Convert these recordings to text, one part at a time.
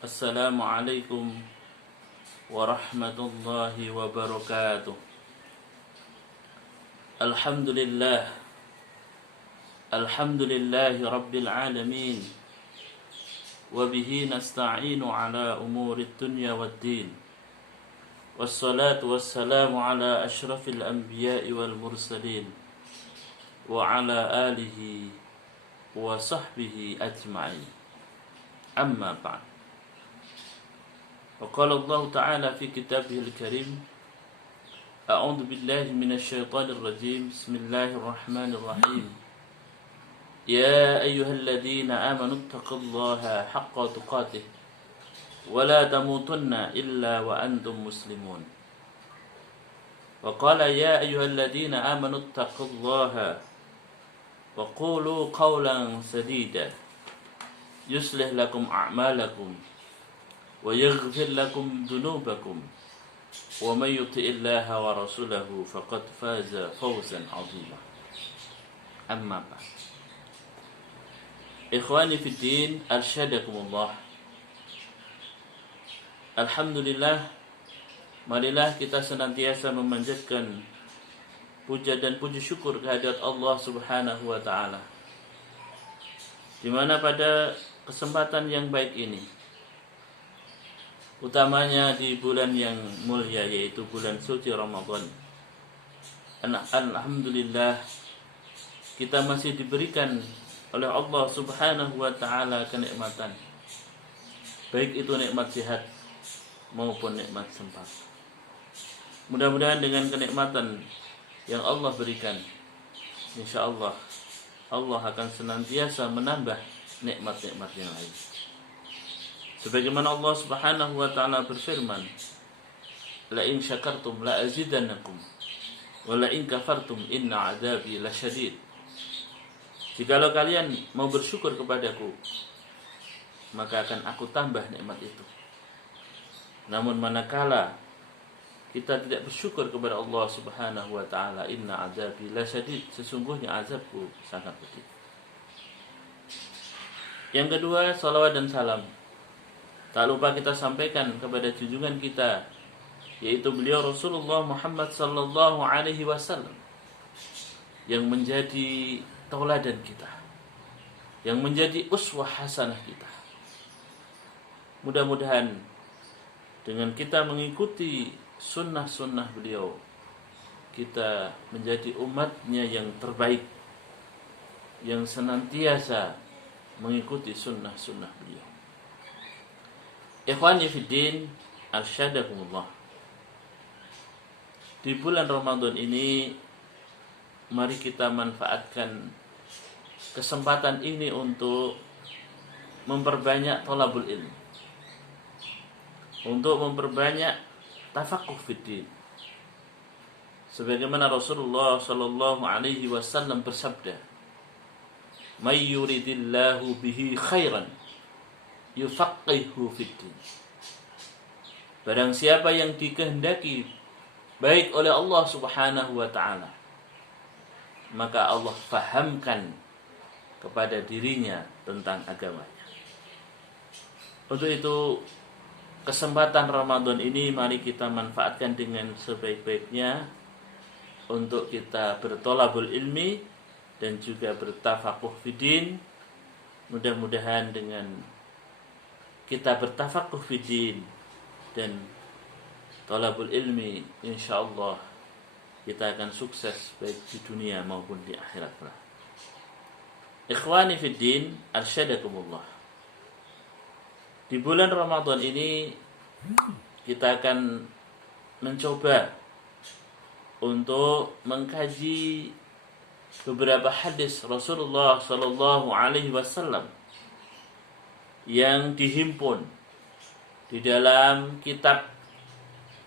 Assalamualaikum warahmatullahi wabarakatuh. Alhamdulillah. Alhamdulillahi rabbil alamin. Wabihi nasta'inu ala umurid dunya waddin. Wassalatu wassalamu ala ashrafil anbiya'i wal mursalin. Wa ala alihi wa sahbihi ajma'in. Amma ba'd. وقال الله تعالى في كتابه الكريم أعوذ بالله من الشيطان الرجيم بسم الله الرحمن الرحيم يا أيها الذين آمنوا اتقوا الله حق تقاته ولا تموتن إلا وأنتم مسلمون وقال يا أيها الذين آمنوا اتقوا الله وقولوا قولا سديدا يصلح لكم أعمالكم ويغفر لكم ذنوبكم ومن يطع الله ورسوله فقد فاز فوزا عظيما أما بعد إخواني في الدين أرشدكم الله. Alhamdulillah, marilah kita senantiasa memanjatkan puja dan puji syukur kehadirat Allah Subhanahu wa taala, di mana pada kesempatan yang baik ini, utamanya di bulan yang mulia, yaitu bulan suci Ramadan, alhamdulillah kita masih diberikan oleh Allah Subhanahu wa taala kenikmatan, baik itu nikmat sehat maupun nikmat sempat. Mudah-mudahan dengan kenikmatan yang Allah berikan, insyaallah Allah akan senantiasa menambah nikmat-nikmat yang lain. Sebagaimana Allah Subhanahu wa taala berfirman, la in syakartum la azidannakum wa la in kafartum inna adzabi lasyadid. Jikalau kalian mau bersyukur kepadaku, maka akan aku tambah nikmat itu. Namun manakala kita tidak bersyukur kepada Allah Subhanahu wa taala, inna adzabi lasyadid, sesungguhnya azabku sangat pedih. Yang kedua, salawat dan salam tak lupa kita sampaikan kepada junjungan kita, yaitu beliau Rasulullah Muhammad sallallahu alaihi wasallam, yang menjadi tauladan kita, yang menjadi uswah hasanah kita. Mudah-mudahan dengan kita mengikuti sunnah-sunnah beliau, kita menjadi umatnya yang terbaik, yang senantiasa mengikuti sunnah-sunnah beliau. Ikhwani fiddin, arsyadakumullah. Di bulan Ramadan ini, mari kita manfaatkan kesempatan ini untuk memperbanyak thalabul ilmi, untuk memperbanyak tafaqquh fiddin. Sebagaimana Rasulullah sallallahu alaihi wasallam bersabda, "May yuridillahu bihi khairan yufaqihu fiddin." Barang siapa yang dikehendaki baik oleh Allah Subhanahu wa taala, maka Allah fahamkan kepada dirinya tentang agamanya. Untuk itu, kesempatan Ramadan ini mari kita manfaatkan dengan sebaik-baiknya untuk kita bertolabul ilmi dan juga bertafaquh fiddin. Mudah-mudahan dengan kita bertafaquh fiddin dan thalabul ilmi, insyaallah kita akan sukses baik di dunia maupun di akhirat. Ikhwani fiddin, arsyadakumullah. Di bulan Ramadan ini kita akan mencoba untuk mengkaji beberapa hadis Rasulullah sallallahu alaihi wasallam yang dihimpun di dalam kitab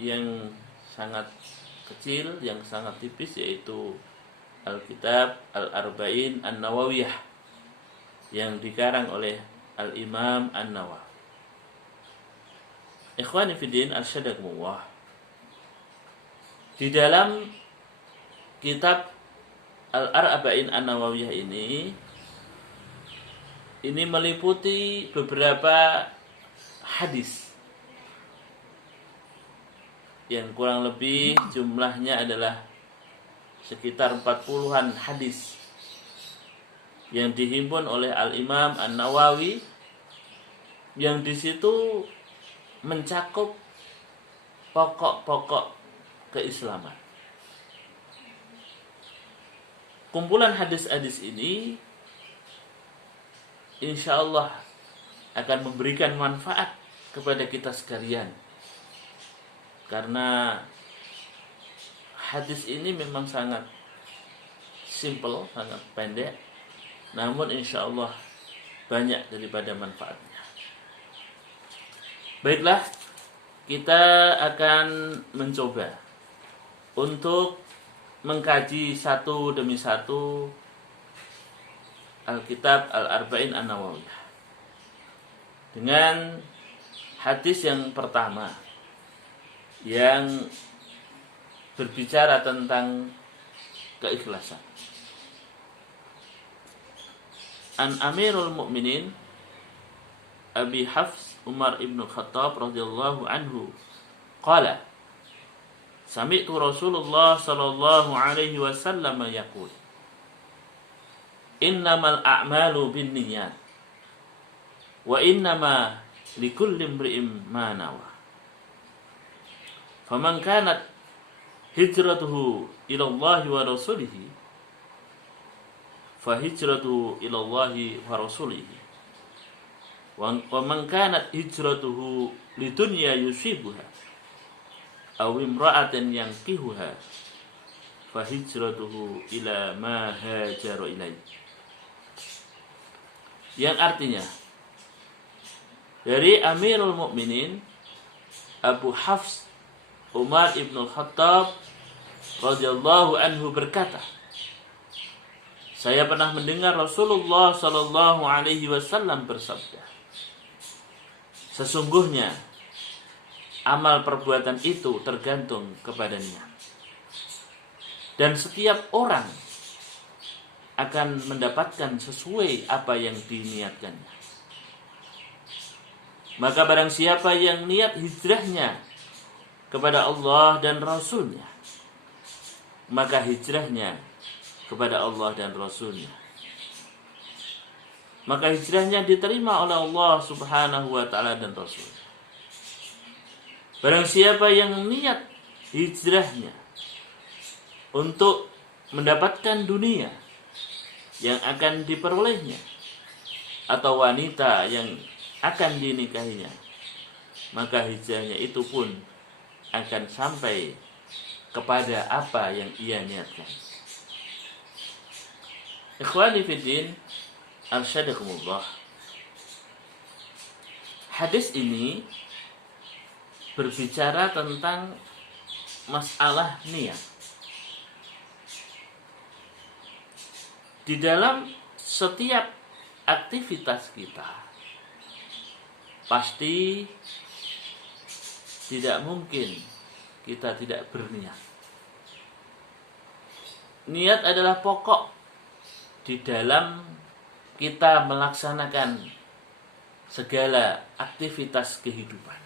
yang sangat kecil, yang sangat tipis, yaitu Al-Kitab Al-Arba'in An-Nawawiyah, yang dikarang oleh Al-Imam An-Nawawi. Ikhwani fiddin, arsyadakumullah. Di dalam kitab Al-Arba'in An-Nawawiyah ini meliputi beberapa hadis yang kurang lebih jumlahnya adalah sekitar 40-an hadis yang dihimpun oleh Al-Imam An-Nawawi, yang di situ mencakup pokok-pokok keislaman. Kumpulan hadis-hadis ini insya Allah akan memberikan manfaat kepada kita sekalian, karena hadis ini memang sangat simple, sangat pendek, namun insya Allah banyak daripada manfaatnya. Baiklah, kita akan mencoba untuk mengkaji satu demi satu Alkitab Al-Arba'in An-Nawawiyah dengan hadis yang pertama yang berbicara tentang keikhlasan. An Amirul Mukminin Abi Hafs Umar ibn Khattab radhiyallahu anhu qala sami'tu Rasulullah sallallahu alaihi wasallam yaqul innamal a'malu binniyat wa innama likulli imri'in ma nawa faman kanat hijratuhu ila Allah wa rasulihi fa hijratuhu ila Allah wa rasulihi wa man kanat hijratuhu lidunya yusibuha aw imra'atin yankihuha fa hijratuhu ila ma hajara ilaihi, yang artinya dari Amirul Mukminin Abu Hafs Umar ibn Khattab radhiyallahu anhu berkata, saya pernah mendengar Rasulullah sallallahu alaihi wasallam bersabda, sesungguhnya amal perbuatan itu tergantung kepada niat, dan setiap orang akan mendapatkan sesuai apa yang diniatkannya. Maka barang siapa yang niat hijrahnya kepada Allah dan Rasulnya, maka hijrahnya kepada Allah dan Rasulnya, maka hijrahnya diterima oleh Allah Subhanahu wa ta'ala dan Rasulnya. Barang siapa yang niat hijrahnya untuk mendapatkan dunia yang akan diperolehnya atau wanita yang akan dinikahinya, maka hijrahnya itu pun akan sampai kepada apa yang ia niatkan. Ikhwani fiddin, arsyadakumullah. Hadis ini berbicara tentang masalah niat. Di dalam setiap aktivitas kita pasti tidak mungkin kita tidak berniat. Niat adalah pokok di dalam kita melaksanakan segala aktivitas kehidupan,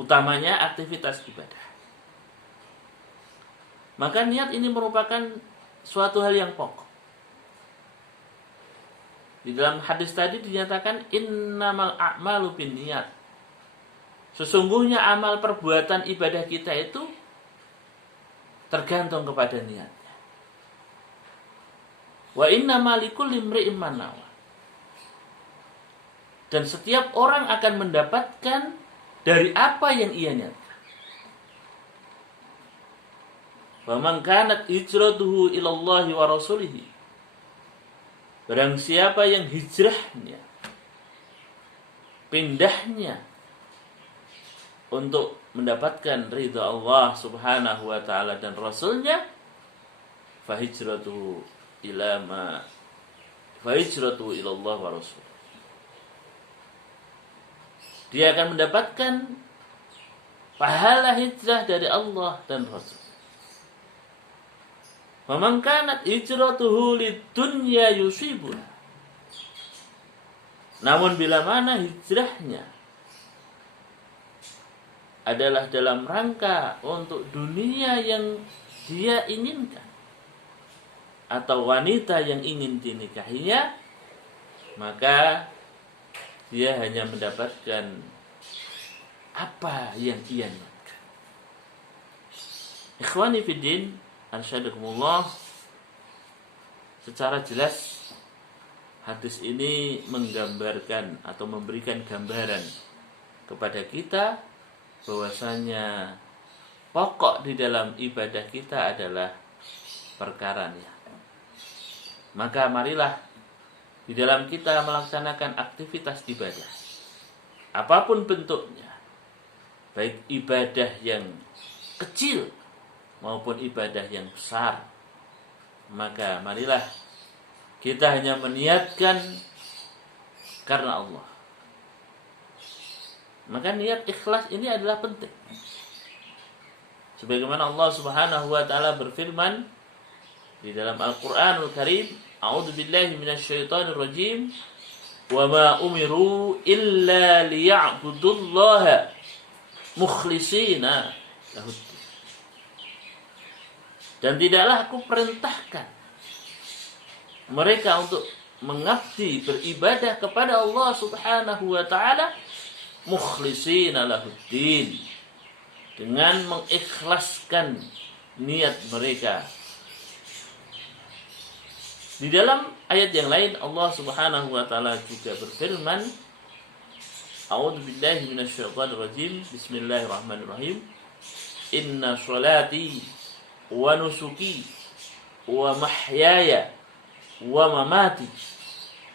utamanya aktivitas ibadah. Maka niat ini merupakan suatu hal yang pokok. Di dalam hadis tadi dinyatakan innamal a'malu binniyat. Sesungguhnya amal perbuatan ibadah kita itu tergantung kepada niatnya. Wa innamal likulli imri'in ma nawa. Dan setiap orang akan mendapatkan dari apa yang ia niatkan. Wa man kanat hijratuhu ila Allah wa rasulihi. Barang siapa yang hijrahnya, pindahnya untuk mendapatkan ridha Allah Subhanahu wa ta'ala dan Rasulnya, fa hijratuhu ila Allah wa Rasul. Dia akan mendapatkan pahala hijrah dari Allah dan Rasul. Faman kanat hijratuhu lidunya yusibuha. Namun bila mana hijrahnya adalah dalam rangka untuk dunia yang dia inginkan atau wanita yang ingin dinikahinya, maka dia hanya mendapatkan apa yang ia inginkan. Ikhwani fiddin, ansyadakumullah, secara jelas hadis ini menggambarkan atau memberikan gambaran kepada kita bahwasanya pokok di dalam ibadah kita adalah perkara niat. Maka marilah di dalam kita melaksanakan aktivitas ibadah, apapun bentuknya, baik ibadah yang kecil maupun ibadah yang besar, maka marilah kita hanya meniatkan karena Allah. Maka niat ikhlas ini adalah penting. Sebagaimana Allah Subhanahu wa taala berfirman di dalam Al-Qur'anul Karim, A'udzu billahi minasyaitonir rajim, "Wa ma umiru illa liya'budullaha mukhlishina lahud." Dan tidaklah aku perintahkan mereka untuk mengabdi beribadah kepada Allah Subhanahu wa taala mukhlishina lahuddin, dengan mengikhlaskan niat mereka. Di dalam ayat yang lain Allah Subhanahu wa taala juga berfirman, A'udzu billahi minasyaitonir rajim, bismillahirrahmanirrahim, "Inna sholati wa nusuki wa mahyaya wa mamati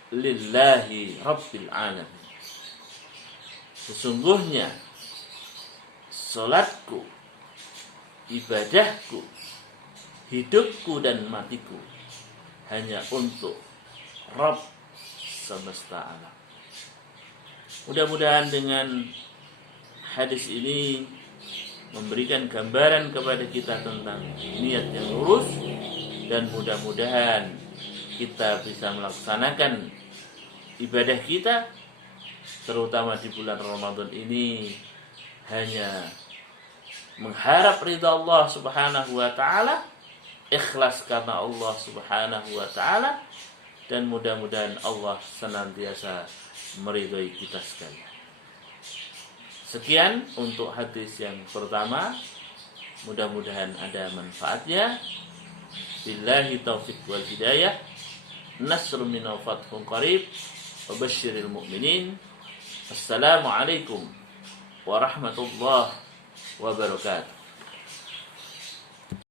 lillahi rabbil alamin." Sesungguhnya salatku, ibadahku, hidupku dan matiku hanya untuk Rabb semesta alam. Mudah-mudahan dengan hadis ini memberikan gambaran kepada kita tentang niat yang lurus, dan mudah-mudahan kita bisa melaksanakan ibadah kita terutama di bulan Ramadan ini hanya mengharap ridha Allah Subhanahu wa taala, ikhlas karena Allah Subhanahu wa taala, dan mudah-mudahan Allah senantiasa meridhai kita sekalian. Sekian untuk hadis yang pertama, mudah-mudahan ada manfaatnya. Billahi taufiq wal hidayah. Nasrun minal fathun qarib wa basyiril mu'minin. Assalamualaikum warahmatullahi wabarakatuh.